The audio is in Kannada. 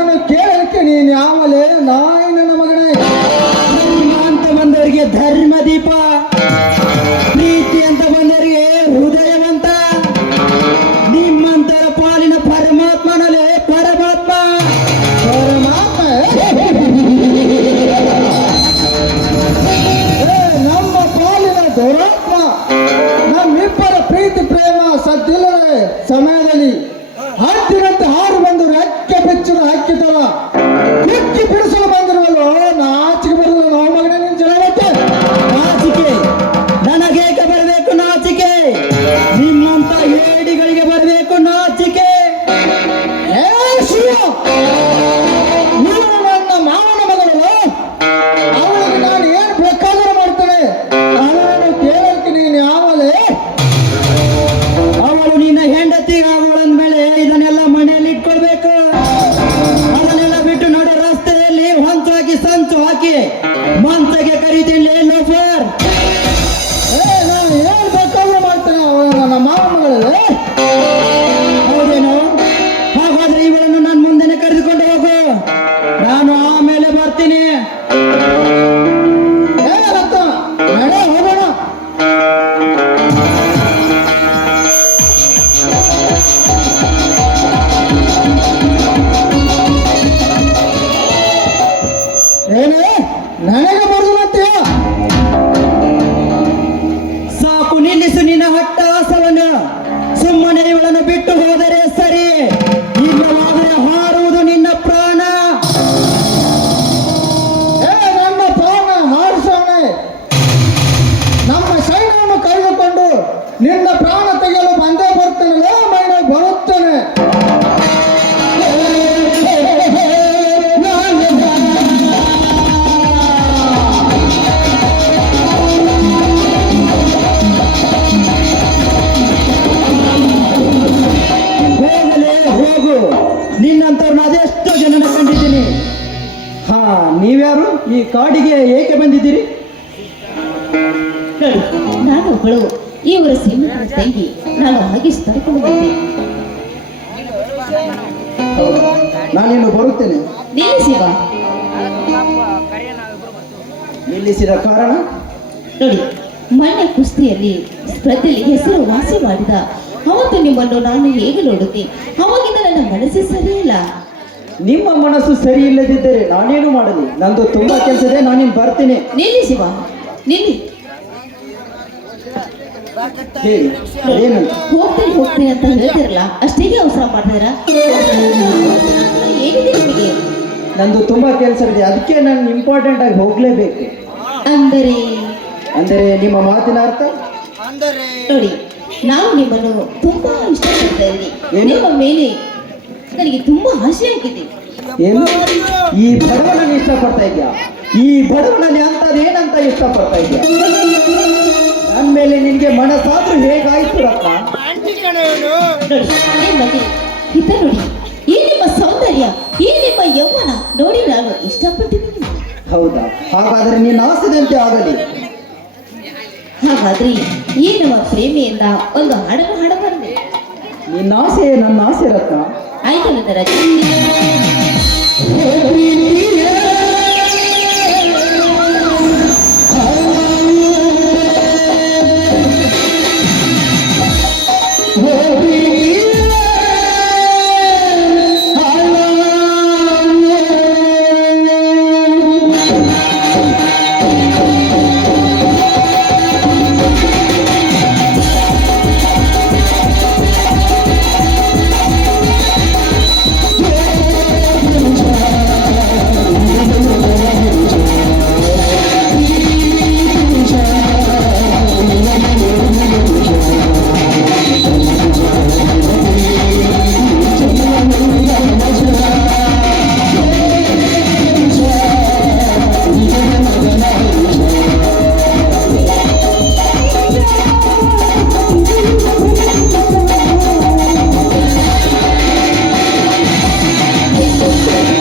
ಅವನನ್ನು ಕೇಳಲಿಕ್ಕೆ ನೀನು ಯಾವಲೇ ನಾಯಿ ನನ್ನ ಮಗನೇ. ಅಂತ ಬಂದವರಿಗೆ ಧರ್ಮ ದೀಪ, ಪ್ರೀತಿ ಅಂತ ಬಂದವರಿಗೆ ಹೃದಯವಂತ, ನಿಮ್ಮಂತರ ಪಾಲಿನ ಪರಮಾತ್ಮನಲ್ಲೇ ಪರಮಾತ್ಮ. ಪರಮಾತ್ಮ ನಮ್ಮ ಪಾಲಿನ ದುರಾತ್ಮ. ನಮ್ಮಿಬ್ಬರ ಪ್ರೀತಿ ಪ್ರೇಮ ಸದ್ದಿಲ್ಲದೆ ಸಮಯದಲ್ಲಿ ಹತ್ತಿರಂತೆ ಹಾರು ಬಂದು ರೆಕ್ಕೆ ಬೆಚ್ಚಿನ ಹಕ್ಕಿತರ ಕಿಕ್ಕಿ ಬಿಡಿಸಲು ಬಂದಿರುವಲ್ಲೋ ನಾಚಿಕೆ ಬರಲು ನಾವು ಮಗನೇ ನಿನ್ ಜಲಕ್ಕೆ. ನಾಚಿಕೆ ನನಗೇಕೆ ಬರಬೇಕು ನಾಚಿಕೆ? ನಿಮ್ಮಂತ ಹೇಡಿಗಳಿಗೆ ಬರಬೇಕು ನಾಚಿಕೆ. ಏ ಶಿವ, ನೀನು ನನ್ನ ಮಾವನ ಮಗಳಲ್ಲ. ಅವಳಿಗೆ ನಾನು ಏನು ಬೇಕಾದರೂ ಮಾಡ್ತೇನೆ. ಅವಳನ್ನು ಕೇಳಲಿಕ್ಕೆ ನೀನು ಯಾವಲೇ? ಅವಳು ನಿನ್ನ ಹೆಂಡತಿ ಅವಳಂದ್ಮೇಲೆ ಇದನ್ನೆಲ್ಲ ಮನೆಯಲ್ಲಿ ಇಟ್ಕೊಳ್ಬೇಕು. ಅದನ್ನೆಲ್ಲ ಬಿಟ್ಟು ನೋಡೋ ರಸ್ತೆಯಲ್ಲಿ ಹೊಂಚು ಹಾಕಿ ಸಂಚು ಹಾಕಿ ಮಂಚಗೆ ಕರೀತೀನಿ ಲೋಫರ್. ನಾನು ಏನು ಬೇಕಾದರೂ ಮಾಡ್ತೇನೆ. ಅವಳು ನನ್ನ ಮಾವನ ಮಗಳಲ್ಲೇ. ಹೌದೇನು? ಹಾಗಾದ್ರೆ ಇವಳನ್ನು ನನ್ನ ಮುಂದೆನೆ ಕರೆದುಕೊಂಡು ಹೋಗು, ನಾನು ಆಮೇಲೆ ಬರ್ತೀನಿ. ಏನತ್ತ ನಡೆ ಹೋಗೋಣ. ಏನೇ ನನಗೆ ಬರುದಂತೀಯ? ಸಾಕು, ನಿಲ್ಲಿಸು ನಿನ್ನ ಹಟ್ಟಹಾಸವನ್ನು. ಸುಮ್ಮನೆ ಇವಳನ್ನು ಬಿಟ್ಟು ಹೋದರೆ ಸರಿ, ಇಲ್ಲವಾದರೆ ಹಾರುವುದು ನಿನ್ನ ಪ್ರಾಣ. ನನ್ನ ಪ್ರಾಣ ಹಾರಿಸೋಣೆ. ನಮ್ಮ ಸೈನ್ಯವನ್ನು ಕಳೆದುಕೊಂಡು ನಿನ್ನ ಪ್ರಾಣ ತೆಗೆಯಲು ಬಂದೇ ಬರ್ತೇನೆ. ಮೈನ ಬರುತ್ತೇನೆ. ಹೋಗಲೇ ಹೋಗು, ನಿನ್ನಂತವ್ರನ್ನ ಅದೆಷ್ಟೋ ಜನನ ಕಂಡಿದ್ದೀನಿ. ಹಾ, ನೀವ್ಯಾರು? ಈ ಕಾಡಿಗೆ ಏಕೆ ಬಂದಿದ್ದೀರಿ? ಹೇಳು, ನಾನು ಒಬ್ಬಳು ಇವರ ಸಿಂಹದ ತಂಗಿ. ನಾನು ಹಾಗೆ ತರ್ಕೊಂಡು ಬಂದೆ. ನಾನಿನ್ನು ಬರುತ್ತೇನೆ. ನಿಲ್ಲಿಸಿವ ನಿಲ್ಲಿಸಿದ ಕಾರಣ? ನೋಡಿ, ಮೊನ್ನೆ ಕುಸ್ತಿಯಲ್ಲಿ ಸ್ಪರ್ಧೆಯಲ್ಲಿ ಹೆಸರು ವಾಸಿ ಮಾಡಿದ ಅವತ್ತು ನಿಮ್ಮನ್ನು ನಾನು ಹೇಗೆ ನೋಡುತ್ತೆ, ಅವಾಗಿಂದ ನನ್ನ ಮನಸ್ಸೇ ಸರಿಯಿಲ್ಲ. ನಿಮ್ಮ ಮನಸ್ಸು ಸರಿ ಇಲ್ಲದಿದ್ದರೆ ನಾನೇನು ಮಾಡಲಿ? ನಂದು ತುಂಬಾ ಕೆಲಸ ಇದೆ, ನಾನಿನ್ನು ಬರ್ತೀನಿ. ನಿಲ್ಲಿಸಿವ ನಿಲ್ಲಿ. ಹೇಳಿ, ಏನಂತ? ಹೋಗ್ತೀನಿ ಹೋಗ್ತೀನಿ ಅಂತ ಹೇಳ್ತಿರಲ್ಲ, ಅಷ್ಟೇಗೆ ಅವಸರ ಮಾಡ್ತೀರಾ? ಏನಿದೆ ನಿಮಗೆ? ನಂದು ತುಂಬಾ ಕೆಲಸ ಇದೆ, ಅದಕ್ಕೆ ನಾನು ಇಂಪಾರ್ಟೆಂಟ್ ಆಗಿ ಹೋಗ್ಲೇಬೇಕು. ಅಂದರೆ ಅಂದರೆ ನಿಮ್ಮ ಮಾತಿನ ಅರ್ಥ? ನೋಡಿ, ನಾನು ನಿಮ್ಮನ್ನು ತುಂಬಾ ಇಷ್ಟಪಡ್ತಾ ಇದ್ದೀನಿ. ಏನು? ನಿಮ್ಮ ಮೇಲೆ ನನಗೆ ತುಂಬಾ ಆಸೆ ಆಗಿದೆ. ಏನು? ಈ ಬಡವನನ್ನು ಇಷ್ಟಪಡ್ತಾ ಇದೆಯಾ? ಈ ಬಡವನಲ್ಲಿ ಅಂತದೇನಂತ ಇಷ್ಟಪಡ್ತಾ ಇದೆಯಾ? ನನ್ನ ಮೇಲೆ ನಿನಗೆ ಮನಸ್ಸಾದ್ರೂ ಹೇಗಾಯ್ತು ರತ್ನ? ನೋಡಿ, ನಿಮ್ಮಲ್ಲಿ ಹಿತ ನೋಡಿ, ಈ ನಿಮ್ಮ ಸೌಂದರ್ಯ, ಈ ನಿಮ್ಮ ಯೌವನ ನೋಡಿ ನಾನು ಇಷ್ಟಪಟ್ಟಿದ್ದೀನಿ. ಹೌದಾ? ಹಾಗಾದ್ರೆ ನಿನ್ನ ಆಸೆದಂತೆ ಆಗಲಿ. ಹಾಗಾದ್ರೆ ಈ ನಮ್ಮ ಪ್ರೇಮಿಯಿಂದ ಒಂದು ಹಾಡನ್ನು ಹಾಡಬಾರದು? ನಿನ್ನ ಆಸೆ ನನ್ನ ಆಸೆ ರತ್ನ. ಆಯ್ತು ನನ್ನ ರಜೆ. Thank you.